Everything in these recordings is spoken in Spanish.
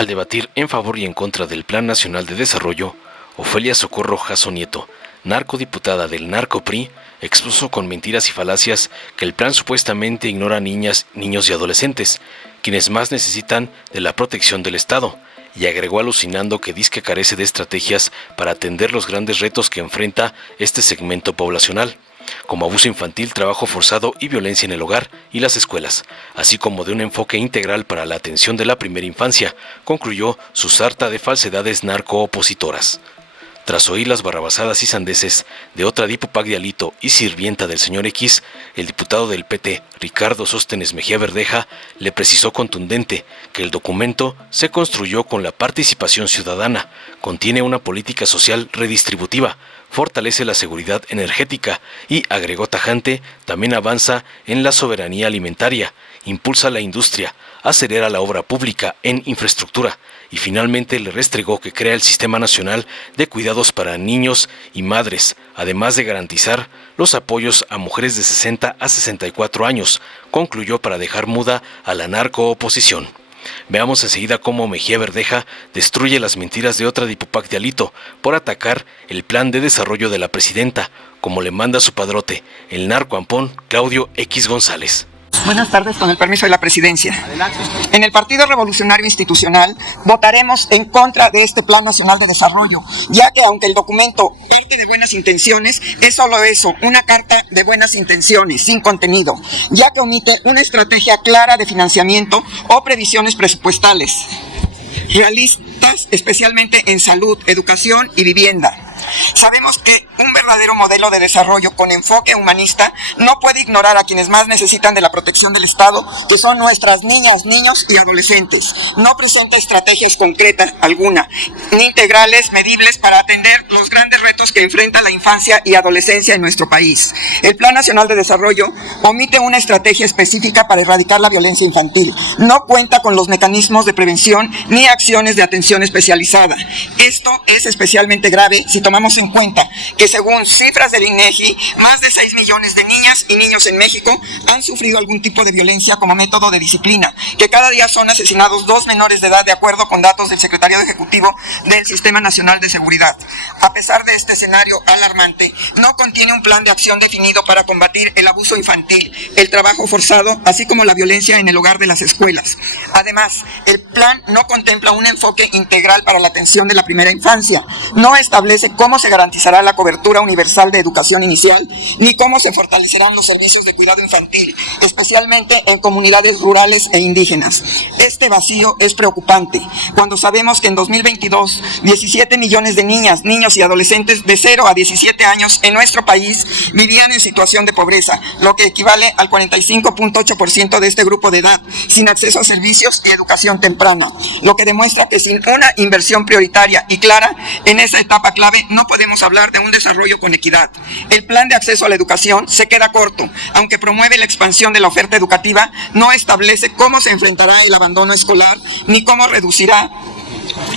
Al debatir en favor y en contra del Plan Nacional de Desarrollo, Ofelia Socorro Jasso Nieto, narcodiputada del Narco-PRI, expuso con mentiras y falacias que el plan supuestamente ignora a niñas, niños y adolescentes, quienes más necesitan de la protección del Estado, y agregó alucinando que dizque carece de estrategias para atender los grandes retos que enfrenta este segmento poblacional, como abuso infantil, trabajo forzado y violencia en el hogar y las escuelas, así como de un enfoque integral para la atención de la primera infancia, concluyó su sarta de falsedades narco-opositoras. Tras oír las barrabasadas y sandeces de otra dipupac de Alito y sirvienta del señor X, el diputado del PT, Ricardo Sóstenes Mejía Verdeja, le precisó contundente que el documento se construyó con la participación ciudadana, contiene una política social redistributiva, fortalece la seguridad energética y, agregó tajante, también avanza en la soberanía alimentaria, impulsa la industria, acelera la obra pública en infraestructura y finalmente le restregó que crea el Sistema Nacional de Cuidados para Niños y Madres, además de garantizar los apoyos a mujeres de 60 a 64 años, concluyó para dejar muda a la narcooposición. Veamos enseguida cómo Mejía Verdeja destruye las mentiras de otra dipupac de Alito por atacar el plan de desarrollo de la presidenta, como le manda su padrote, el narcoampón Claudio X González. Buenas tardes, con el permiso de la presidencia. En el Partido Revolucionario Institucional votaremos en contra de este Plan Nacional de Desarrollo, ya que aunque el documento parte de buenas intenciones, es solo eso, una carta de buenas intenciones, sin contenido, ya que omite una estrategia clara de financiamiento o previsiones presupuestales realistas, especialmente en salud, educación y vivienda. Sabemos que un verdadero modelo de desarrollo con enfoque humanista no puede ignorar a quienes más necesitan de la protección del Estado, que son nuestras niñas, niños y adolescentes. No presenta estrategias concretas alguna, ni integrales, medibles para atender los grandes retos que enfrenta la infancia y adolescencia en nuestro país. El Plan Nacional de Desarrollo omite una estrategia específica para erradicar la violencia infantil. No cuenta con los mecanismos de prevención ni acciones de atención especializada. Esto es especialmente grave si tomamos en cuenta que según cifras del INEGI, más de 6 millones de niñas y niños en México han sufrido algún tipo de violencia como método de disciplina, que cada día son asesinados 2 menores de edad de acuerdo con datos del Secretariado Ejecutivo del Sistema Nacional de Seguridad. A pesar de este escenario alarmante, no contiene un plan de acción definido para combatir el abuso infantil, el trabajo forzado, así como la violencia en el hogar de las escuelas. Además, el plan no contempla un enfoque integral para la atención de la primera infancia, no establece cómo se garantizará la cobertura universal de educación inicial, ni cómo se fortalecerán los servicios de cuidado infantil, especialmente en comunidades rurales e indígenas. Este vacío es preocupante, cuando sabemos que en 2022, 17 millones de niñas, niños y adolescentes de 0 a 17 años en nuestro país vivían en situación de pobreza, lo que equivale al 45.8% de este grupo de edad, sin acceso a servicios y educación temprana, lo que demuestra que sin una inversión prioritaria y clara en esa etapa clave no podemos hablar de un desarrollo con equidad. El plan de acceso a la educación se queda corto, aunque promueve la expansión de la oferta educativa, no establece cómo se enfrentará el abandono escolar ni cómo reducirá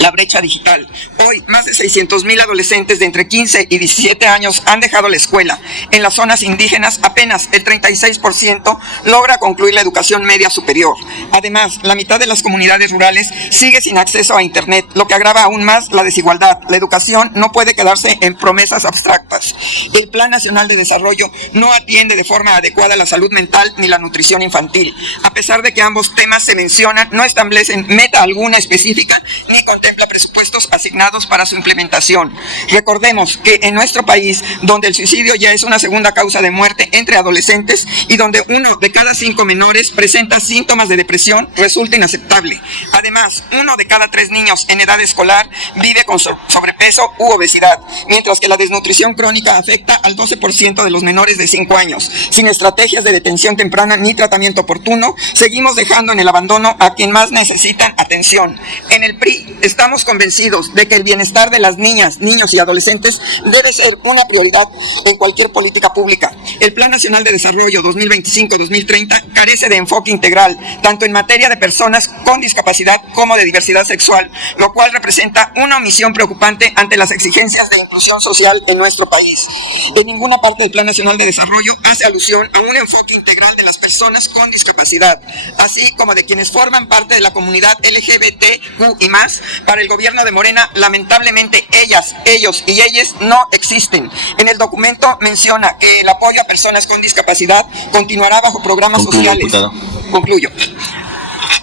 la brecha digital. Hoy, más de 600,000 adolescentes de entre 15 y 17 años han dejado la escuela. En las zonas indígenas, apenas el 36% logra concluir la educación media superior. Además, la mitad de las comunidades rurales sigue sin acceso a Internet, lo que agrava aún más la desigualdad. La educación no puede quedarse en promesas abstractas. El Plan Nacional de Desarrollo no atiende de forma adecuada la salud mental ni la nutrición infantil. A pesar de que ambos temas se mencionan, no establecen meta alguna específica ni contempla presupuestos asignados para su implementación. Recordemos que en nuestro país, donde el suicidio ya es una segunda causa de muerte entre adolescentes y donde 1 de cada 5 menores presenta síntomas de depresión, resulta inaceptable. Además, 1 de cada 3 niños en edad escolar vive con sobrepeso u obesidad, mientras que la desnutrición crónica afecta al 12% de los menores de 5 años. Sin estrategias de detención temprana ni tratamiento oportuno, seguimos dejando en el abandono a quien más necesitan atención. En el PRI estamos convencidos de que el bienestar de las niñas, niños y adolescentes debe ser una prioridad en cualquier política pública. El Plan Nacional de Desarrollo 2025-2030 carece de enfoque integral, tanto en materia de personas con discapacidad como de diversidad sexual, lo cual representa una omisión preocupante ante las exigencias de inclusión social en nuestro país. En ninguna parte del Plan Nacional de Desarrollo hace alusión a un enfoque integral de las personas con discapacidad, así como de quienes forman parte de la comunidad LGBTQ y más. Para el gobierno de Morena, lamentablemente ellas, ellos y ellas no existen. En el documento menciona que el apoyo a personas con discapacidad continuará bajo programas sociales. Concluyo.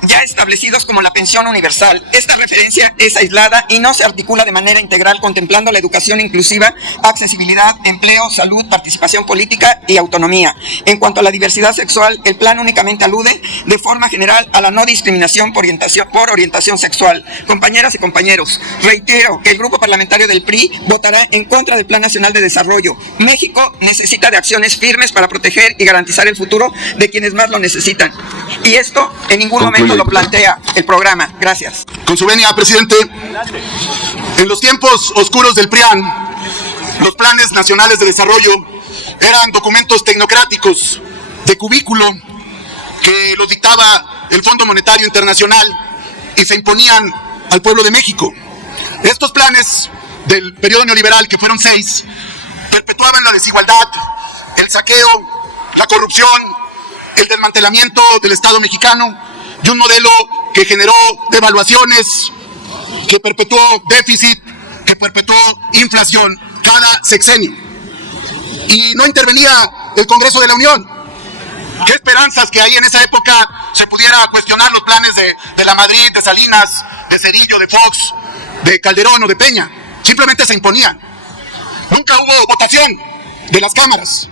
Ya establecidos como la pensión universal. Esta referencia es aislada y no se articula de manera integral, contemplando la educación inclusiva, accesibilidad, empleo, salud, participación política y autonomía. En cuanto a la diversidad sexual, el plan únicamente alude de forma general a la no discriminación por orientación sexual. Compañeras y compañeros, reitero que el grupo parlamentario del PRI votará en contra del Plan Nacional de Desarrollo. México necesita de acciones firmes para proteger y garantizar el futuro de quienes más lo necesitan. Y esto en ningún momento lo plantea el programa. Gracias. Con su venia, presidente, en los tiempos oscuros del PRIAN, los planes nacionales de desarrollo eran documentos tecnocráticos de cubículo que los dictaba el Fondo Monetario Internacional y se imponían al pueblo de México. Estos planes del periodo neoliberal, que fueron 6, perpetuaban la desigualdad, el saqueo, la corrupción, el desmantelamiento del Estado mexicano y un modelo que generó devaluaciones, que perpetuó déficit, que perpetuó inflación cada sexenio. Y no intervenía el Congreso de la Unión. ¿Qué esperanzas que ahí en esa época se pudiera cuestionar los planes de la Madrid, de Salinas, de Zedillo, de Fox, de Calderón o de Peña? Simplemente se imponían. Nunca hubo votación de las cámaras.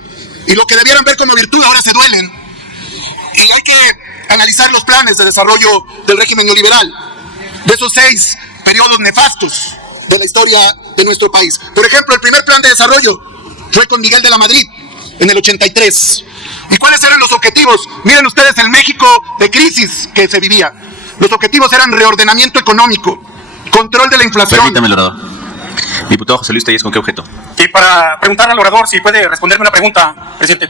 Y lo que debieran ver como virtud ahora se duelen. Y hay que analizar los planes de desarrollo del régimen neoliberal, de esos 6 periodos nefastos de la historia de nuestro país. Por ejemplo, el primer plan de desarrollo fue con Miguel de la Madrid en el 83. ¿Y cuáles eran los objetivos? Miren ustedes el México de crisis que se vivía. Los objetivos eran reordenamiento económico, control de la inflación. Permítame, orador. Diputado José Luis Telles, ¿con qué objeto? Y para preguntarle al orador si puede responderme una pregunta, presidente.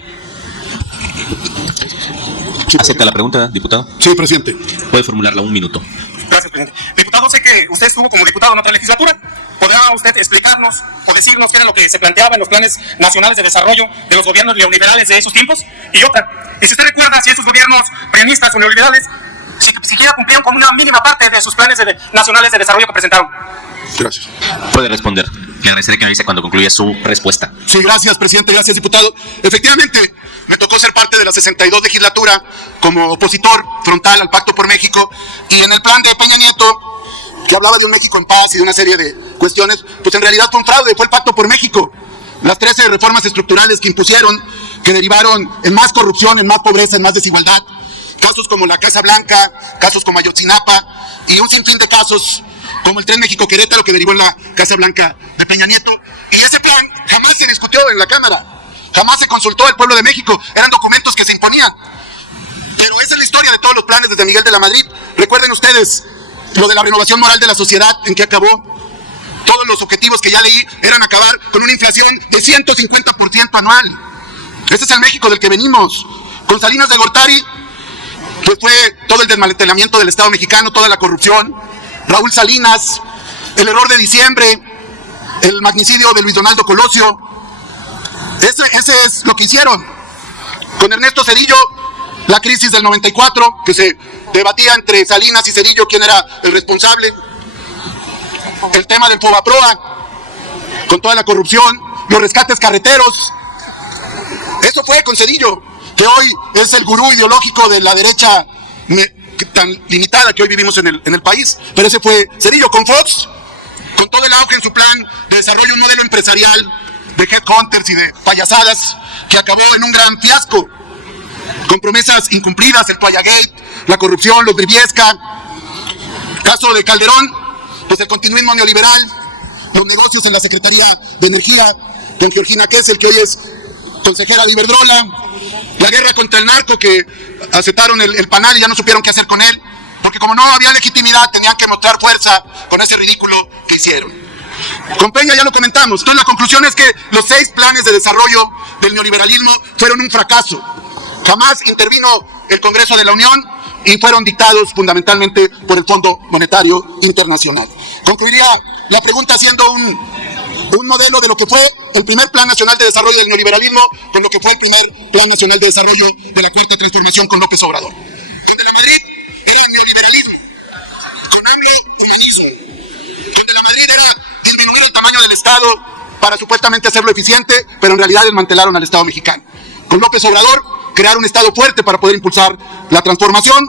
¿Acepta la pregunta, diputado? Sí, presidente. Puede formularla 1 minuto. Gracias, presidente. Diputado, sé que usted estuvo como diputado en otra legislatura. ¿Podrá usted explicarnos o decirnos qué era lo que se planteaba en los planes nacionales de desarrollo de los gobiernos neoliberales de esos tiempos? Y otra, si usted recuerda si esos gobiernos prianistas o neoliberales siquiera cumplían con una mínima parte de sus planes nacionales de desarrollo que presentaron. Gracias. Puede responder. Le agradeceré que me avise cuando concluya su respuesta. Sí, gracias, presidente. Gracias, diputado. Efectivamente, me tocó ser parte de la 62 legislatura como opositor frontal al Pacto por México, y en el plan de Peña Nieto, que hablaba de un México en paz y de una serie de cuestiones, pues en realidad fue un fraude, fue el Pacto por México. Las 13 reformas estructurales que impusieron, que derivaron en más corrupción, en más pobreza, en más desigualdad. Casos como la Casa Blanca, casos como Ayotzinapa y un sinfín de casos como el Tren México-Querétaro, que derivó en la Casa Blanca de Peña Nieto. Y ese plan jamás se discutió en la Cámara, jamás se consultó al pueblo de México, eran documentos que se imponían. Pero esa es la historia de todos los planes desde Miguel de la Madrid. Recuerden ustedes lo de la renovación moral de la sociedad, ¿en qué acabó? Todos los objetivos que ya leí eran acabar con una inflación de 150% anual. Este es el México del que venimos. Con Salinas de Gortari, pues fue todo el desmantelamiento del Estado mexicano, toda la corrupción. Raúl Salinas, el error de diciembre, el magnicidio de Luis Donaldo Colosio. Ese es lo que hicieron. Con Ernesto Zedillo, la crisis del 94, que se debatía entre Salinas y Zedillo quién era el responsable. El tema del Fobaproa, con toda la corrupción, los rescates carreteros. Eso fue con Zedillo, que hoy es el gurú ideológico de la derecha tan limitada que hoy vivimos en el país. Pero ese fue Zedillo. Con Fox, con todo el auge en su plan de desarrollo, un modelo empresarial de headhunters y de payasadas que acabó en un gran fiasco, con promesas incumplidas, el Toallagate, la corrupción, los Briviesca. Caso de Calderón, pues el continuismo neoliberal, los negocios en la Secretaría de Energía con Georgina Kessel, que hoy es consejera de Iberdrola, la guerra contra el narco, que aceptaron el panal y ya no supieron qué hacer con él, porque como no había legitimidad, tenían que mostrar fuerza con ese ridículo que hicieron. Con Peña ya lo comentamos. Entonces la conclusión es que los 6 planes de desarrollo del neoliberalismo fueron un fracaso. Jamás intervino el Congreso de la Unión y fueron dictados fundamentalmente por el Fondo Monetario Internacional. Concluiría la pregunta haciendo un modelo de lo que fue el primer Plan Nacional de Desarrollo del neoliberalismo con lo que fue el primer Plan Nacional de Desarrollo de la Cuarta Transformación con López Obrador. Donde la Madrid era neoliberalismo, con hambre humanismo. Donde la Madrid era disminuir el tamaño del Estado para supuestamente hacerlo eficiente, pero en realidad desmantelaron al Estado mexicano. Con López Obrador, crear un Estado fuerte para poder impulsar la transformación,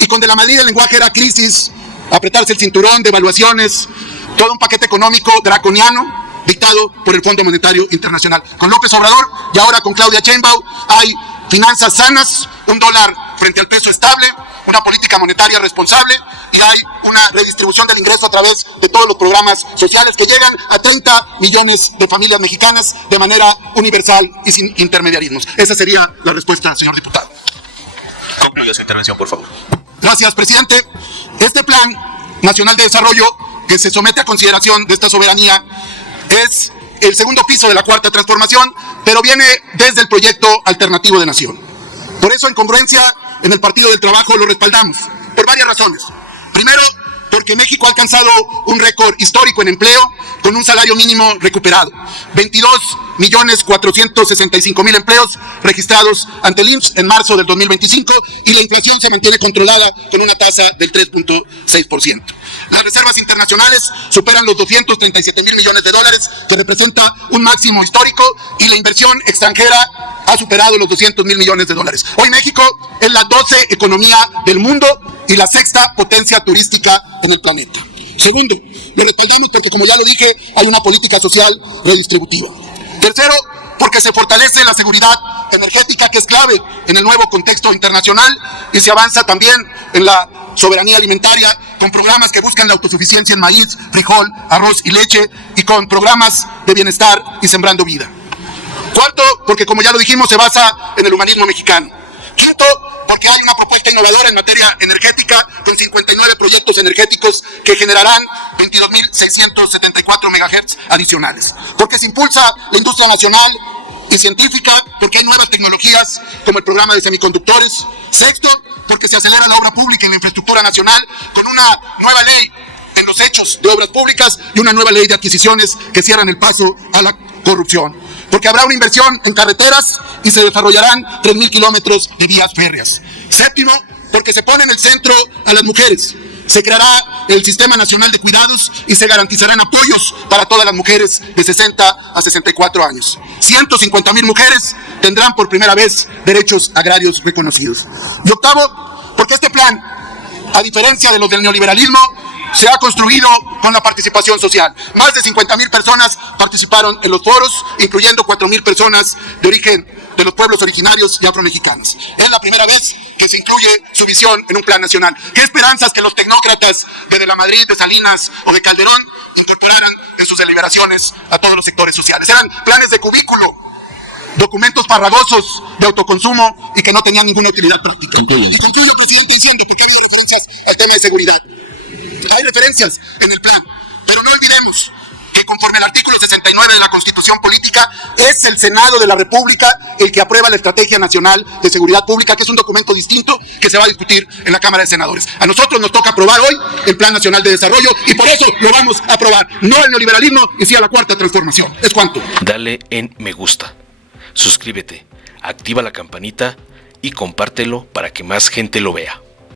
y con De la Madrid el lenguaje era crisis, apretarse el cinturón, devaluaciones, todo un paquete económico draconiano dictado por el Fondo Monetario Internacional. Con López Obrador y ahora con Claudia Sheinbaum hay finanzas sanas, un dólar frente al peso estable, una política monetaria responsable y hay una redistribución del ingreso a través de todos los programas sociales que llegan a 30 millones de familias mexicanas de manera universal y sin intermediarismos. Esa sería la respuesta, señor diputado. Concluya su intervención, por favor. Gracias, presidente. Este Plan Nacional de Desarrollo que se somete a consideración de esta soberanía es el segundo piso de la Cuarta Transformación, pero viene desde el proyecto alternativo de nación. Por eso, en congruencia, en el Partido del Trabajo lo respaldamos, por varias razones. Primero, porque México ha alcanzado un récord histórico en empleo con un salario mínimo recuperado. 22.465.000 empleos registrados ante el IMSS en marzo del 2025 y la inflación se mantiene controlada con una tasa del 3.6%. Las reservas internacionales superan los 237.000 millones de dólares, que representa un máximo histórico, y la inversión extranjera ha superado los 200.000 millones de dólares. Hoy México es la 12 economía del mundo y la 6ª potencia turística en el planeta. Segundo, lo respaldamos porque, como ya lo dije, hay una política social redistributiva. Tercero, porque se fortalece la seguridad energética, que es clave en el nuevo contexto internacional, y se avanza también en la soberanía alimentaria con programas que buscan la autosuficiencia en maíz, frijol, arroz y leche, y con programas de bienestar y sembrando vida. Cuarto, porque, como ya lo dijimos, se basa en el humanismo mexicano. Quinto, porque hay una propuesta innovadora en materia energética con 59 proyectos energéticos que generarán 22.674 megahertz adicionales. Porque se impulsa la industria nacional y científica, porque hay nuevas tecnologías como el programa de semiconductores. Sexto, porque se acelera la obra pública en la infraestructura nacional con una nueva ley en los hechos de obras públicas y una nueva ley de adquisiciones que cierran el paso a la corrupción. Porque habrá una inversión en carreteras y se desarrollarán 3.000 kilómetros de vías férreas. Séptimo, porque se pone en el centro a las mujeres. Se creará el Sistema Nacional de Cuidados y se garantizarán apoyos para todas las mujeres de 60 a 64 años. 150.000 mujeres tendrán por primera vez derechos agrarios reconocidos. Y octavo, porque este plan, a diferencia de los del neoliberalismo, se ha construido con la participación social. Más de 50.000 personas participaron en los foros, incluyendo 4.000 personas de origen de los pueblos originarios y afromexicanos. Es la primera vez que se incluye su visión en un plan nacional. ¿Qué esperanzas que los tecnócratas de la Madrid, de Salinas o de Calderón incorporaran en sus deliberaciones a todos los sectores sociales? Eran planes de cubículo, documentos farragosos de autoconsumo y que no tenían ninguna utilidad práctica. Y concluyo, presidente, diciendo, porque hay referencias al tema de seguridad. Hay referencias en el plan, pero no olvidemos que conforme al artículo 69 de la Constitución Política, es el Senado de la República el que aprueba la Estrategia Nacional de Seguridad Pública, que es un documento distinto que se va a discutir en la Cámara de Senadores. A nosotros nos toca aprobar hoy el Plan Nacional de Desarrollo y por eso lo vamos a aprobar, no al neoliberalismo y sí a la Cuarta Transformación. ¿Es cuánto? Dale en me gusta, suscríbete, activa la campanita y compártelo para que más gente lo vea.